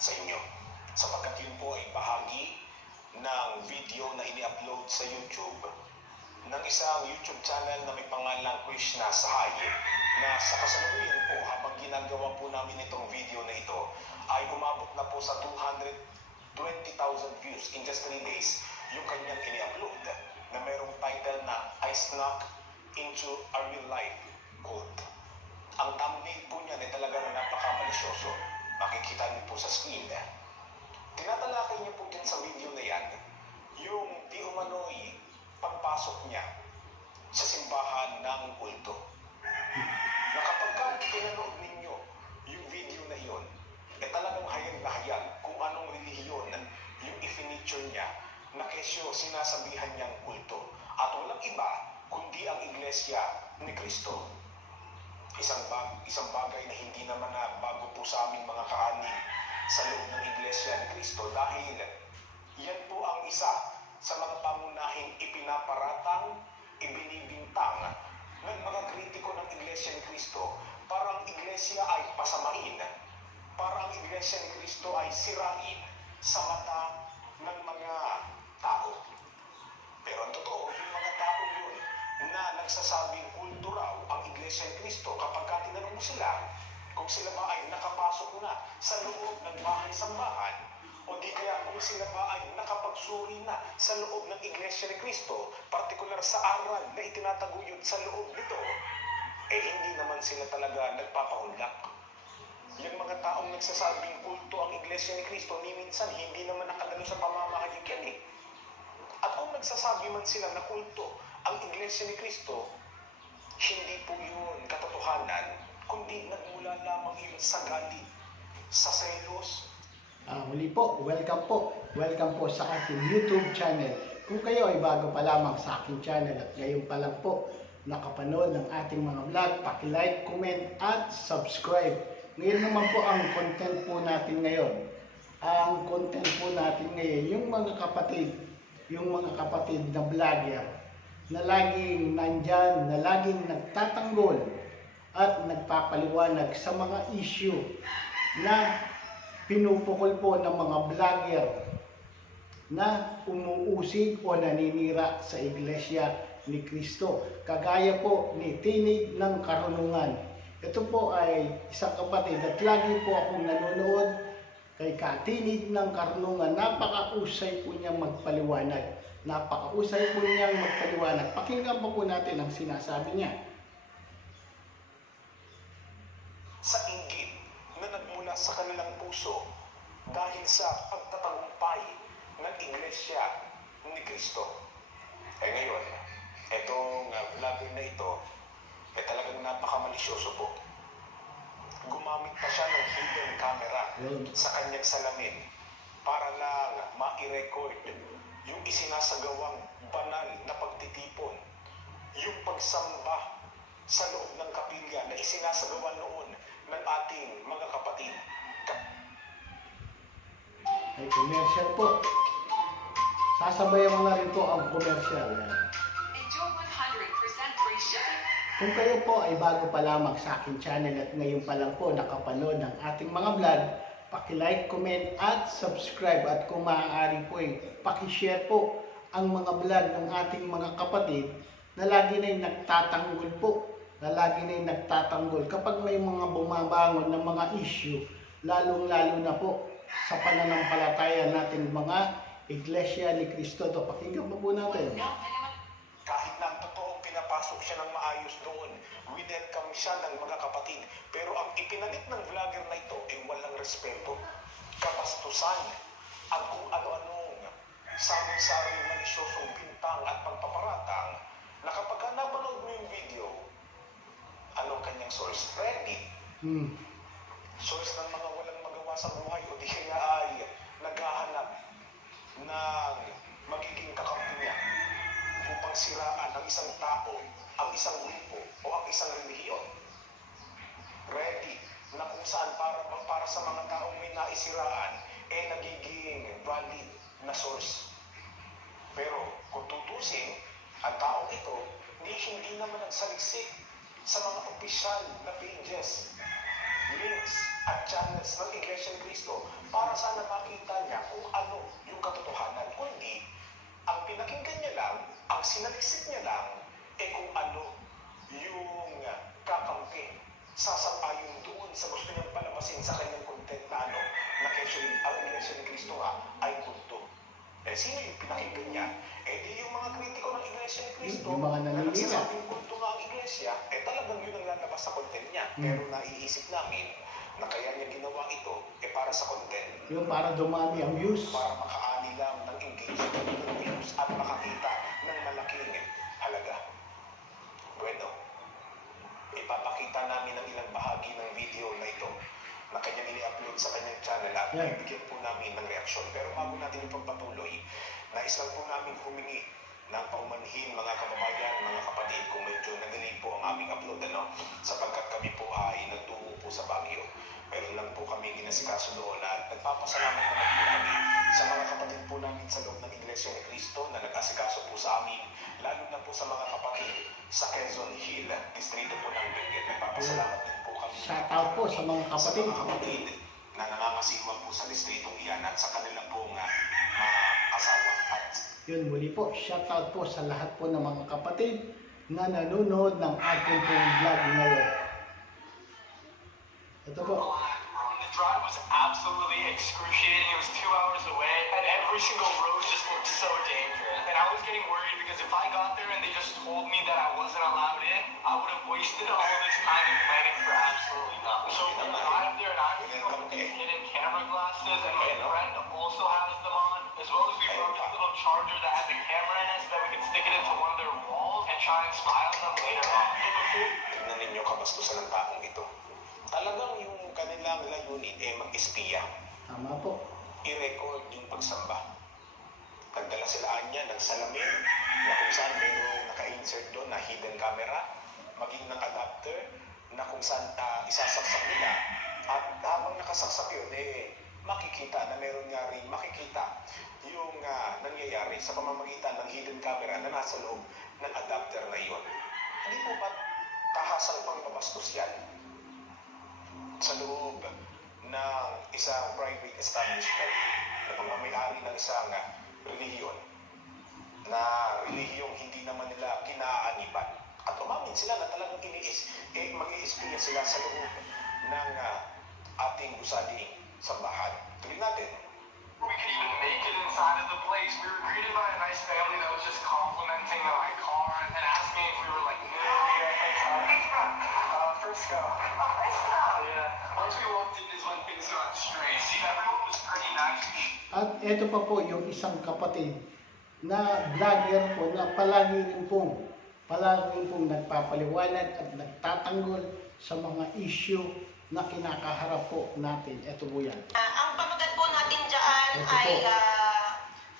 sa inyo. Sapagkat yun po ay bahagi ng video na ini-upload sa YouTube ng isang YouTube channel na may pangalang Krishna Sahaye, na sa kasalukuyan po habang ginagawa po namin itong video na ito ay umabot na po sa 220,000 views in just 3 days yung kanyang ini-upload na merong title na I Snuck into a Real Life Cult. Ang thumbnail po niya ay talagang napaka-malisyoso. Makikita niyo po sa screen. Tinatalakay niya po din sa video na yan yung di umano'y pagpasok niya sa simbahan ng kulto. Na kapag pinanood ninyo yung video na iyon, talagang hayag na hayag kung anong relihiyon yung i-feature niya na kesyo sinasabihan niyang kulto. At walang iba kundi ang Iglesia ni Cristo. Isang bagay na hindi naman na bago po sa aming mga kaanin sa loob ng Iglesia ni Cristo, dahil yan po ang isa sa mga pangunahing ipinaparatang, ibinibintang ng mga kritiko ng Iglesia ni Cristo. Para ang Iglesia ay pasamain, para ang Iglesia ni Cristo ay sirain sa mata ng mga tao. Pero ang totoo, yung mga tao yun na nagsasabing kulto raw ang Iglesia ni Cristo, kapag tinanong mo sila kung sila ba ay nakapasok na sa loob ng bahay-sambahan, o di kaya kung sila ba ay nakapagsuri na sa loob ng Iglesia ni Cristo, partikular sa aral na itinataguyod sa loob nito, hindi naman sila talaga nagpapaunlak. Yung mga taong nagsasabing kulto ang Iglesia ni Cristo, ni minsan hindi naman nakadalo sa pamamahayag yan . At kung nagsasabi man sila na kulto ang Iglesia ni Cristo, hindi po yun katotohanan, kundi nagmula lamang yun sa galit, sa selos. Muli po, welcome po sa aking YouTube channel. Kung kayo ay bago pa lamang sa aking channel at ngayon pa lang po nakapanood ng ating mga vlog, paki-like, comment at subscribe. Ngayon naman po ang content po natin ngayon. Ang content po natin ngayon, yung mga kapatid na vlogger na laging nandyan, na laging nagtatanggol at nagpapaliwanag sa mga issue na pinupukol po ng mga vlogger na umuusig o naninira sa Iglesia ni Cristo. Kagaya po ni Tinig ng Karunungan. Ito po ay isang kapatid at lagi po akong nanonood kay Katinig ng Karunungan. Napakausay po niyang magpaliwanag. Pakinggan po natin ang sinasabi niya. Sa inggit na nagmula sa kanilang puso dahil sa pagtatagumpay ng Iglesia ni Cristo. Ngayon, itong vlogger na ito, talagang napakamalisyoso po. Gumamit pa siya ng hidden camera sa kanyang salamin para lang ma-record yung isinasagawang banal na pagtitipon, yung pagsamba sa loob ng kapilya na isinasagawa noon ng ating mga kapatid. Ay, commercial po. Sasabayan mo na rin po ang commercial. Enjoy 100% free shipping. Kung kayo po ay bago pa lamang sa aking channel at ngayon pa lang po nakapanood ng ating mga vlog, paki-like, comment at subscribe, at kung maaari po paki-share po ang mga vlog ng ating mga kapatid na lagi na nagtatanggol po, kapag may mga bumabangon ng mga issue, lalong-lalo na po sa pananampalataya natin mga Iglesia ni Cristo. To, pakinggan po natin. Kahit na ang totoong pinapasok siya ng maayos doon, winelcome siya ng mga kapatid. Pero ang ipinalit ng vlogger na ito ay walang respeto, kabastusan, at kung ano-anong sabing-sabing malisyosong bintang at pagpaparatang, na kapag napanood mo yung video, anong kanyang source? Reddit. Source ng mga walang magawa sa buhay, o di kaya ay naghahanap ng magiging kakampi niya upang siraan ang isang tao, ang isang grupo, o ang isang relihiyon. Ready na kung saan para sa mga taong may naisiraan, nagiging valid na source. Pero kung tutusin, ang taong ito hindi naman nagsaliksik sa mga opisyal na pages, links at channels ng Iglesia ni Cristo. Kristo para sana makita niya kung ano yung katotohanan. Kundi, ang pinakinggan niya lang, ang sinaliksik niya lang, kung ano yung kakampi, sasang-ayon doon sa gusto niyang palabasin sa kanyang content na ano, na ang Iglesia ni Kristo nga ay kulto. Sino yung pinakinggan niya? Di yung mga kritiko ng Iglesia ni Kristo, Yung mga na naninira. nagsasabing kulto nga ang Iglesia, talagang yun ang lalabas sa content niya. Pero naiisip namin na kaya niya ginawa ito, para sa content. Yung para dumami ang views. Para makaani lang ng engagement, ng views, at makakita ng malaking halaga. Bueno, ipapakita namin ang ilang bahagi ng video na ito na kanyang ini-upload sa kanyang channel at Yeah. bibigyan po namin ng reaksyon. Pero bago natin ipagpatuloy, nais lang po namin humingi ng paumanhin mga kababayan, mga kapatid, kung medyo nag-delay po ang aming upload, sapagkat kami po ay nagtungo po sa Baguio. Meron lang po kami inasikaso doon at nagpapasalamat naman po kami sa mga kapatid po namin sa loob ng Iglesia ni Cristo na nag-asikaso po sa amin, lalo na po sa mga kapatid sa Quezon Hill, distrito po ng Benguet. Nagpapasalamat din po kami Shout out po sa mga kapatid. sa mga kapatid na nangangasiwa po sa distritong iyan at sa kanila pong mga asawa. At Yun, muli po, shout out po sa lahat po ng mga kapatid na nanonood ng ating pong vlog ngayon. Ito po. The drive was absolutely excruciating. It was 2 hours away, and every single road just looked so dangerous. And I was getting worried because if I got there and they just told me that I wasn't allowed in, I would have wasted all this time and planning for absolutely nothing. So we arrived there, and I'm with these hidden camera glasses, and my friend also has them on, as well as we brought this little charger that has a camera in it so that we can stick it into one of their walls and try and spy on them later on. tignan ninyo kabastusan ng taong ito. Talagang yung kanilang layunin mag-espiya. Tama po. I-record yung pagsamba. Nagdala sila niya ng salamin na kung saan mayroong naka-insert doon na hidden camera, maging ng adapter na kung saan isasaksak nila. At habang nakasaksak yun, makikita na meron nga rin makikita yung nangyayari sa pamamagitan ng hidden camera na nasa loob ng adapter na iyon. Hindi po ba tahasang pangbabastos yan sa loob ng isang private establishment na pagmamayari ng isang relihiyon na relihiyong hindi naman nila kinaaniban. At umamin sila na talagang mag-i-espiya sila sa loob ng ating gusaling sambahan. Tuloy natin. We could even make it inside of the place. We were greeted by a nice family that was just complimenting my car and asked me if we were like new. Frisco. Yeah. Once we walked in is when things got strange. See, everyone was pretty nice. At ito pa po yung isang kapatid na vlogger po na palagi rin pong nagpapaliwanag at nagtatanggol sa mga issue na kinakaharap po natin. Ito po yan. Ang pamagat po natin dyan ay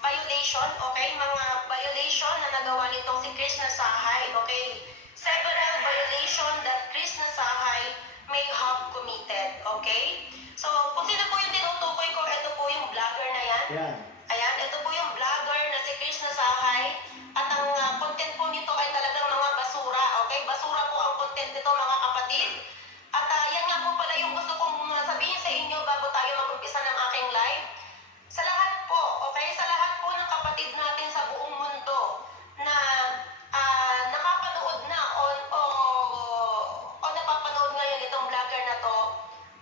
violation, okay? Mga violation na nagawa nitong si Chris Nasahay, okay? Several violation that Chris Nasahay may have committed, okay? So, kung sino po yung tinutukoy ko, ito po yung vlogger na yan. Yan. Ayan, ito po yung vlogger na si Chris Nasahay. At ang content po nito ay talagang mga basura, okay? Basura po ang content nito, mga kapatid. At yan nga po pala yung gusto kong sabihin sa inyo bago tayo mag-umpisa ng aking live. Sa lahat po, okay? Sa lahat po ng kapatid natin sa buong mundo na nakapanood na o napapanood ngayon itong vlogger na to,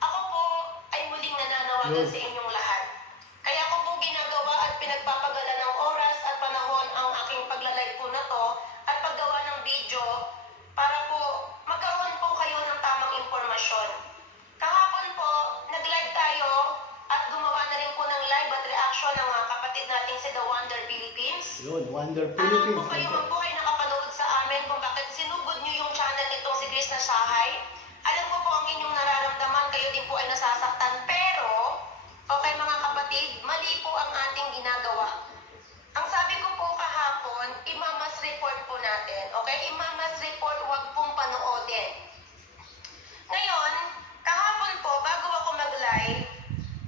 ako po ay muling nananawagan sa inyong lahat. Kaya ako po ginagawa at pinagpapagala ng oras at panahon ang aking pagla-live po na to at paggawa ng video para po magkaroon po kayo ng tamang impormasyon. Kahapon po, nag-live tayo at gumawa na rin po ng live at reaction ng mga kapatid nating si The Wonder Philippines. Yun, Wonder Kung Philippines. kayo man po ay nakapanood sa amin kung bakit sinugod nyo yung channel nitong si Chris Nasahay, alam ko po ang inyong nararamdaman, kayo din po ay nasasaktan. Pero, okay mga kapatid, mali po ang ating ginagawa. Ang sabi ko po kahapon, imamas report po natin. Okay? Imamas report, huwag pong panoodin. Ngayon, kahapon po, bago ako mag-live,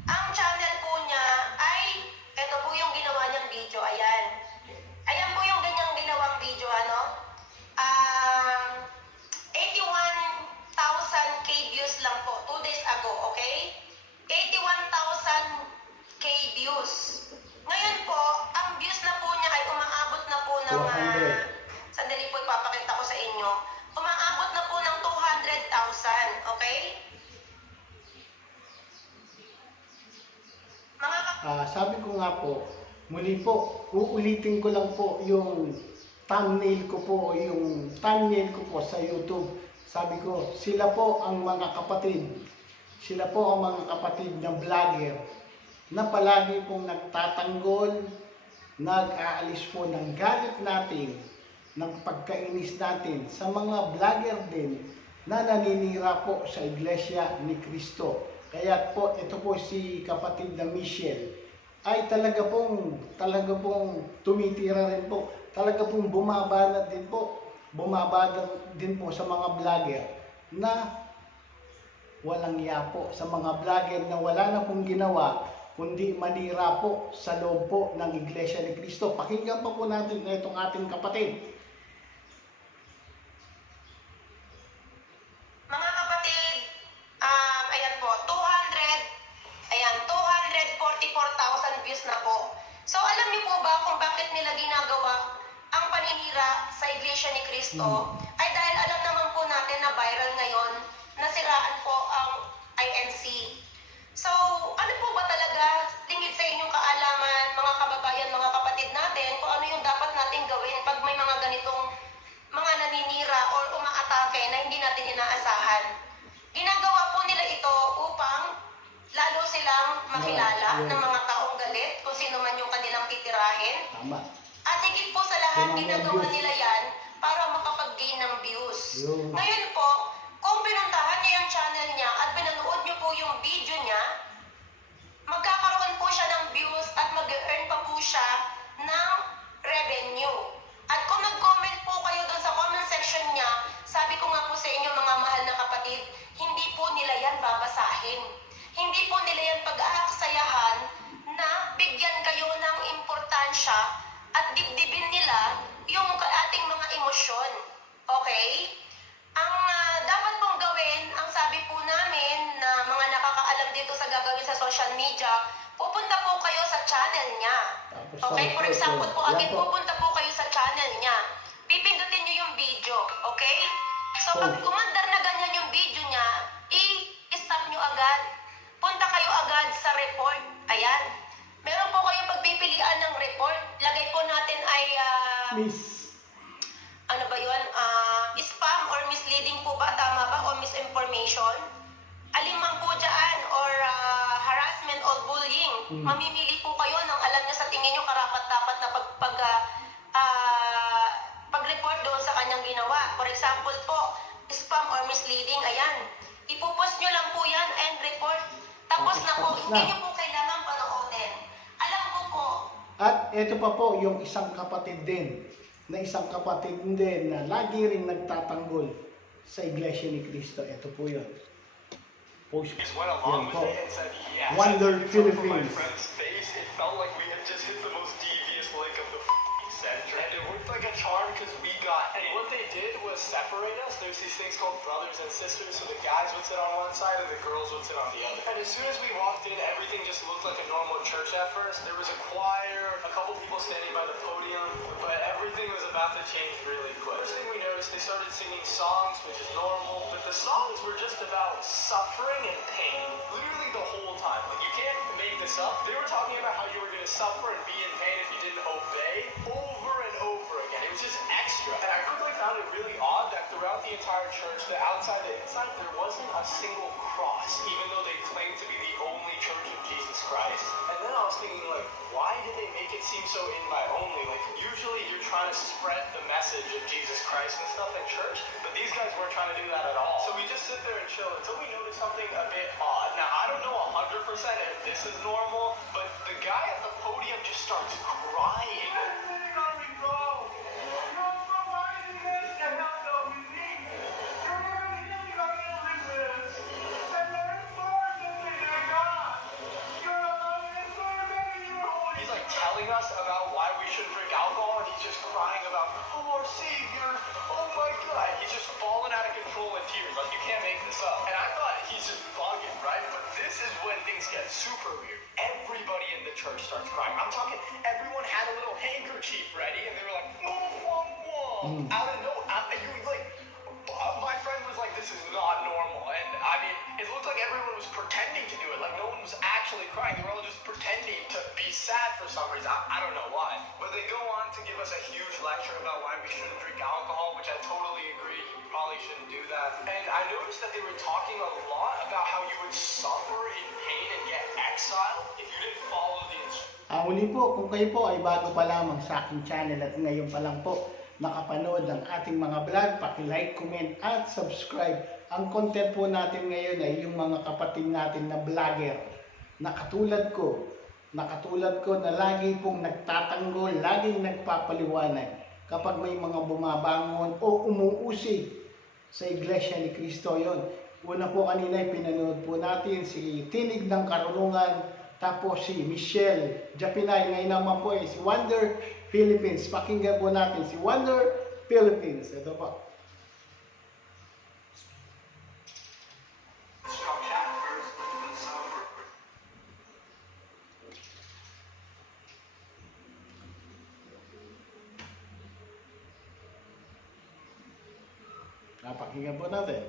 ang channel po niya ay, ito po yung ginawa niyang video, ayan. Ayan po yung ganyang ginawang video, 81 Sabi ko nga po, muli po, uulitin ko lang po yung thumbnail ko po, sa YouTube. Sabi ko, sila po ang mga kapatid. Sila po ang mga kapatid na vlogger na palagi pong nagtatanggol, nag-aalis po ng galit natin, ng pagkainis natin sa mga vlogger din na naninira po sa Iglesia ni Cristo. Kaya po, ito po si kapatid na Michelle ay talaga pong tumitira rin po. Talaga pong bumabana din po sa mga vlogger na walang iya po. Sa mga vlogger na wala na pong ginawa, kundi manira po sa loob po ng Iglesia ni Cristo. Pakinggan pa po natin na itong ating kapatid. Mga kapatid, ayan po, 244,000 views na po. So alam niyo po ba kung bakit nila ginagawa ang paninira sa Iglesia ni Cristo? Ay dahil alam naman po natin na viral ngayon, nasiraan po ang INC. So ano po ba talaga, lingid sa inyong kaalaman, mga kababayan, mga kapatid natin, kung ano yung dapat natin gawin pag may mga ganitong mga naninira or umaatake na hindi natin inaasahan? Ginagawa po nila ito upang lalo silang makilala ng mga taong galit, kung sino man yung kanilang titirahin. Tama. At higit po sa lahat, Mga ginagawa views. nila yan para makapag-gain ng views. Yun. Ngayon po, kung pinuntahan niyo yung channel niya at pinanood niyo po yung video niya, magkakaroon po siya ng views at mag-earn pa po siya ng revenue. At kung nag-comment po kayo doon sa comment section niya, sabi ko nga po sa inyo mga mahal na kapatid, hindi po nila yan babasahin. Hindi po nila yan pag-aaksayahan na bigyan kayo ng importansya at dibdibin nila yung ating mga emosyon. Okay? Ang dapat pong gawin, ang sabi po namin na mga nakakaalam dito sa gagawin sa social media, pupunta po kayo sa channel niya. Okay? For example po, again, pupunta po kayo sa channel niya. Pipindutin niyo yung video. Okay? So, pag kumandar na ganyan yung video niya, i-stop niyo agad. Punta kayo agad sa report. Ayan. Meron po kayong pagpipilian ng report. Lagay po natin ay, Miss. ano ba yun? Spam or misleading po ba? Tama ba? O misinformation? Alin man po dyan or harassment or bullying. Mamimili po kayo ng alam nyo sa tingin nyo karapat-dapat na pag-report doon sa kanyang ginawa. For example po, spam or misleading. Ayan. Ipopost nyo lang po yan and report. Tapos na po, hindi nyo po kailangan panoodin. Alam ko po. At ito pa po yung isang kapatid din na lagi ring nagtatanggol sa Iglesia ni Cristo. Ito po yun. Post. He just went along with it and said, yes. Wonder I took it from my Philippines. friend's face. It felt like we had just hit the most devious link of the f***ing century. And it worked like a charm because we got, and what they did was separate us. There's these things called brothers and sisters. So the guys would sit on one side and the girls would sit on the other. And as soon as we walked in, everything just looked like a normal church at first. There was a choir, a couple people standing by the podium, but everything was about to change really quick. First thing we noticed, they started singing songs, which is normal, but the songs were just about suffering and pain. Literally the whole time. Like, you can't make this up. They were talking about how you were going to suffer and be in pain if you didn't obey over and over again. It was just extra. And I quickly found it really odd that throughout the entire church, the outside, the inside, there wasn't a single cross, even though they claimed to be the only church of Jesus Christ. And then I was thinking, like, why did they make it seem so invite only? Like, usually you're trying to spread the message of Jesus Christ and stuff in church, but these guys weren't trying to do that at all. So we just sit there and chill until we notice something a bit odd. Now, I don't know 100% if this is normal, but the guy at the podium just starts crying. He's like telling us about why we shouldn't drink alcohol, and he's just crying about, oh, our Savior, oh my God. He's just falling out of control in tears. Like, you can't make this up. And I thought he's just bugging, right? But this is when things get super weird. Everybody in the church starts crying. I'm talking, everyone had a little handkerchief ready, and they were like, whoa, whoa, whoa. Out of nowhere, you like, my friend was like, this is not normal. And I mean, it looked like everyone was pretending to do it. Like no one was actually crying. They were all just pretending to be sad for some reason. I don't know why. But they go on to give us a huge lecture about why we shouldn't drink alcohol, which I totally agree. You probably shouldn't do that. And I noticed that they were talking a lot about how you would suffer in pain and get exiled if you didn't follow the instructions. Muli po, kung kayo po ay bago pa lamang sa aking channel at ngayon pa lang po nakapanood ng ating mga vlog, paki-like, comment at subscribe. Ang content po natin ngayon ay yung mga kapatid natin na vlogger na katulad ko na lagi pong nagtatanggol, laging nagpapaliwanag kapag may mga bumabangon o umuusig sa Iglesia ni Cristo. Yon. Una po kanina ay pinanood po natin si Tinig ng Karunungan, tapos si Michelle Japinay, ngayon naman po ay si Wonder Philippines. Pakinggan po natin si Wonder Philippines. Ito po. Pakinggan po natin.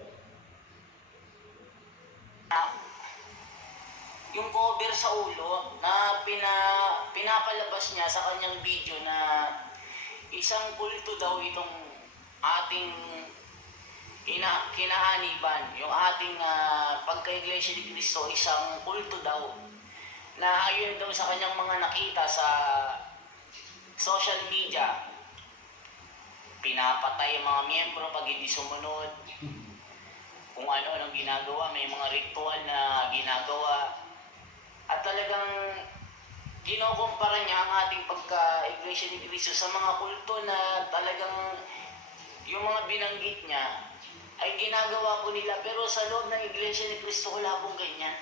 Yung cover sa ulo na pinapalabas niya sa kanyang video na isang kulto daw itong ating kinaaniban, yung ating pagka-Iglesia ni Cristo, isang kulto daw na ayon daw sa kanyang mga nakita sa social media, pinapatay ang mga miyembro pag hindi sumunod, kung ano-anong ginagawa, may mga ritual na ginagawa. At talagang kinukumpara niya ang ating pagka-Iglesia ni Cristo sa mga kulto na talagang yung mga binanggit niya ay ginagawa po nila, pero sa loob ng Iglesia ni Cristo wala pong ganyan.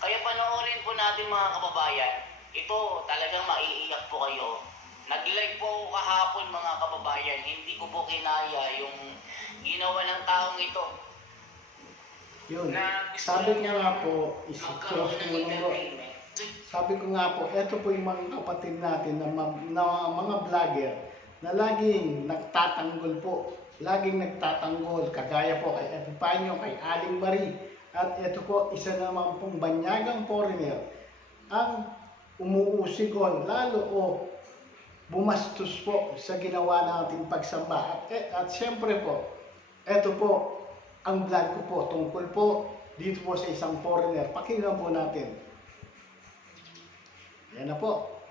Kaya panoorin po natin mga kababayan, ito talagang maiiyak po kayo. Nag-live po ako kahapon mga kababayan, hindi ko po kinaya yung ginawa ng taong ito. Yun. Sabi ko nga po, sabi ko nga po, eto po yung mga kapatid natin na mga vlogger na laging nagtatanggol po. Laging nagtatanggol, kagaya po kay Epipanyo, kay Aling Marie. At eto po, isa naman pong banyagang foreigner ang umuusig o lalo o bumastos po sa ginawa nating pagsamba. At siyempre po, eto po, ang vlog ko po tungkol po dito po sa isang foreigner. Pakinggan po natin. Yan na po.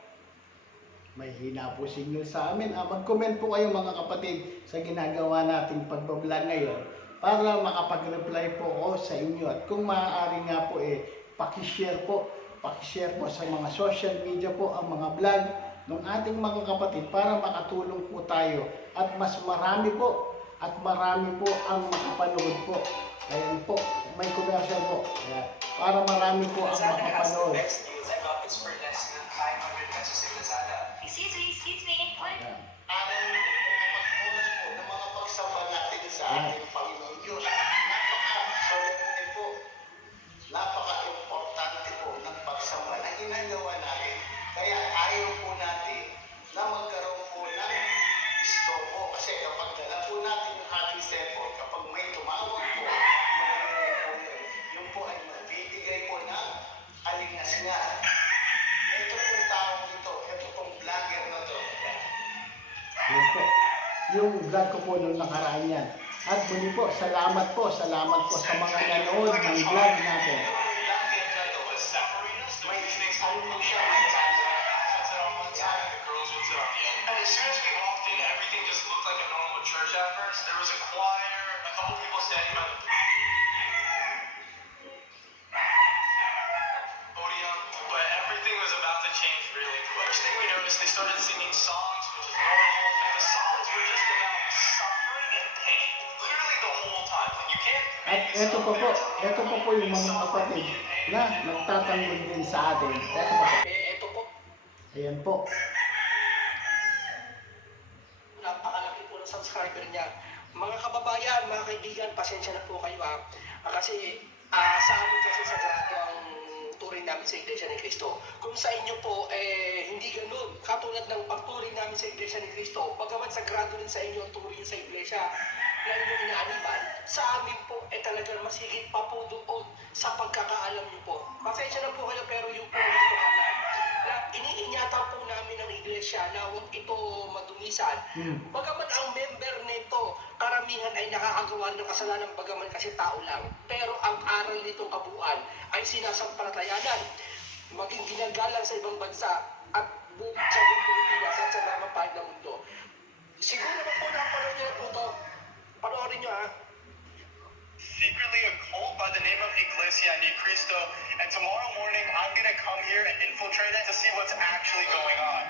May hina po signal sa amin. Mag-comment po kayo mga kapatid sa ginagawa nating pagbablog ngayon para makapag-reply po ako sa inyo. At kung maaari nga po pakishare po sa mga social media po ang mga vlog ng ating mga kapatid para makatulong po tayo at mas marami po ang makapanood po. Ayan po, may commercial po. Ayan. Para marami po ang Lazada has the makapanood. best deals. I got this for less than 500 pesos in Lazada. Excuse me. What? Ayan. Alam mo, kapag-oras po ng mga pagsamba natin sa ating Panginoon Diyos, napaka-solemne po, napaka-importante po ng pagsamba na ginagawa natin. Kaya ayaw po natin na magkaroon po ng istoko. Kasi kapag dala po natin yung ating cellphone, kapag may tumawag po, yun po ay magbibigay po ng alingas-ngas. Ito pong taong ito, ito pong vlogger na to. Yun po. Yung vlog ko po nung nakaraan yan. At muli po, salamat po sa mga nanood ng vlog natin. And as soon as we walked in, everything just looked like a normal church at first. There was a choir, a couple people standing by the podium, but everything was about to change really quick. First thing we noticed, they started singing songs, which is normal, but the songs were just about suffering and pain, literally the whole time. Like you can't At eto pa po yung mga kapatid na nagtatanggol din sa atin. Eto pa po. Ito po, Ayan po. Napakalaki po ng subscriber niya. Mga kababayan, mga kaibigan, pasensya na po kayo kasi sa amin kasi sagrado ang turing namin sa Iglesia ni Cristo. Kung sa inyo po, hindi ganun. Katulad ng pagturing namin sa Iglesia ni Cristo, bagamat sagrado rin sa inyo ang turing sa Iglesia. na inyong inaaniban, sa amin po talagang masigit pa po doon sa pagkakaalam niyo po. Pasensya na po kayo pero yung po ang katotohanan na iniinyatan po namin ng iglesia na huwag ito madumisan. Bagaman ang member nito, karamihan ay nakakagawa ng kasalanan bagaman kasi tao lang. Pero ang aral nitong kabuuan ay sinasampalatayanan, maging ginagalang sa ibang bansa at sa buong Pilipinas at sa mga panig ng mundo. Siguro na po napanood niyo po ito. Panoorin niyo ha. Secretly a cult by the name of Iglesia Ni Cristo, and tomorrow morning I'm gonna come here and infiltrate it to see what's actually going on.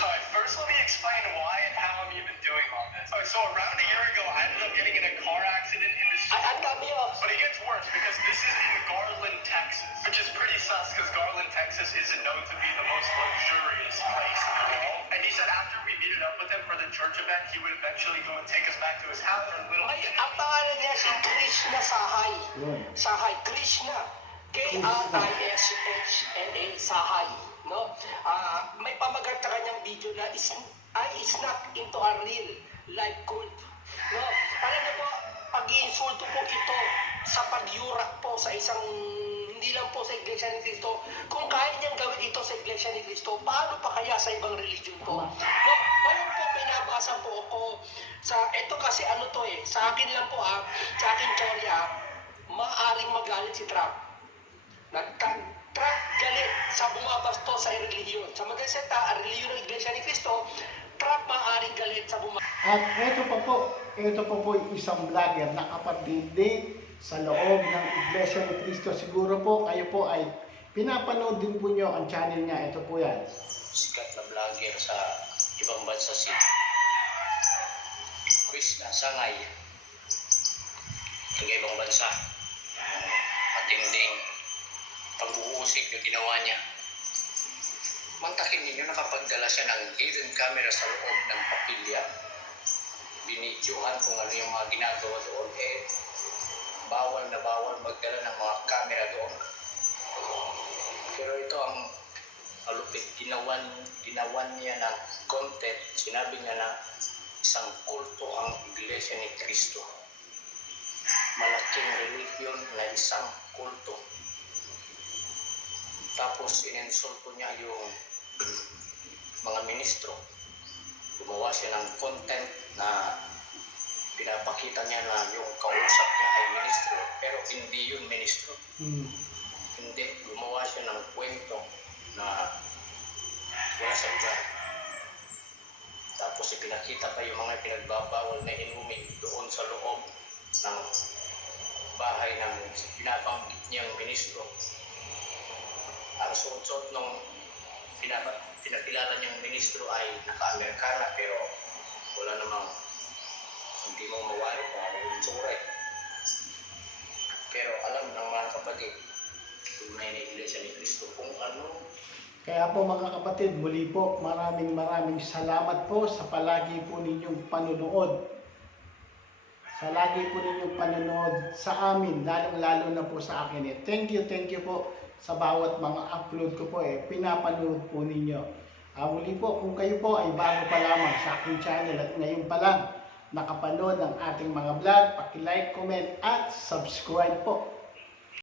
Sorry, first let me explain why and how I'm even doing all this. Okay, so around a year ago, I ended up getting in a car accident in the Ay, ang dami yun. But it gets worse because this is in Garland, Texas, which is pretty sus because Garland, Texas isn't known to be the most luxurious place in the world. And he said after we meet up with him for the church event, he would eventually go and take us back to his house for a little Ay, bit. ang pangalan niya si Krishna Sahay. Yun. Sahay, Krishna. K-R-I-S-H-N-A, Sahay. No? May pamagat na kanyang video na I snuck into a real life cult. No? Alam niyo po, pag-iinsulto po ito sa pagyurak po sa isang, hindi lang po sa Iglesia ni Cristo. Kung kaya niyang gawin ito sa Iglesia ni Cristo, paano pa kaya sa ibang religion po? No? Ngayon po, pinabasa po ako sa, ito kasi ano to sa akin lang po sa akin teorya, maaaring magalit si Trump. Trump galit sa bumabasto sa relihiyon. Sa magaling ang relihiyon ng Iglesia ni Cristo, Trump maaaring galit sa At ito pa po isang vlogger na kapatid din sa loob ng Iglesia ni Cristo. Siguro po kayo po ay pinapanood din po nyo ang channel niya. Ito po yan. Sikat na vlogger sa ibang bansa si Krishna Sangay ng ibang bansa. Matinding pag-uusig na ginawa niya. Mantakin ninyo nakapagdala siya ng hidden camera sa loob ng kapilya. Binidyohan kung ano yung mga ginagawa doon. Bawal na bawal magdala ng mga camera doon. Pero ito ang malupit. Ginawan niya ng content. Sinabi niya na isang kulto ang Iglesia ni Cristo. Malaking religion na isang kulto. Tapos ininsulto niya yung mga ministro. Gumawa siya ng content na pinapakita niya na yung kausap niya ay ministro, pero hindi yun ministro. Hindi, gumawa siya ng kwento na wala sa lugar. Tapos ipinakita pa yung mga pinagbabawal na inumin doon sa loob ng bahay ng pinabanggit niyang ministro. Ang suot-suot nung pinakilala niyang ministro ay naka-Amerikana, pero wala namang, hindi mo mawari kung ano yung tsura. Pero alam ng mga kapatid, tunay na Iglesia ni Cristo kung ano. Kaya po mga kapatid, muli po maraming salamat po sa palagi po ninyong panunood. Sa lagi po ninyong panonood sa amin, lalong-lalo na po sa akin. Thank you po sa bawat mga upload ko po pinapanood po ninyo. Muli po, kung kayo po ay bago pa lamang sa aking channel at ngayon pa lang nakapanood ng ating mga vlog, paki-like, comment at subscribe po.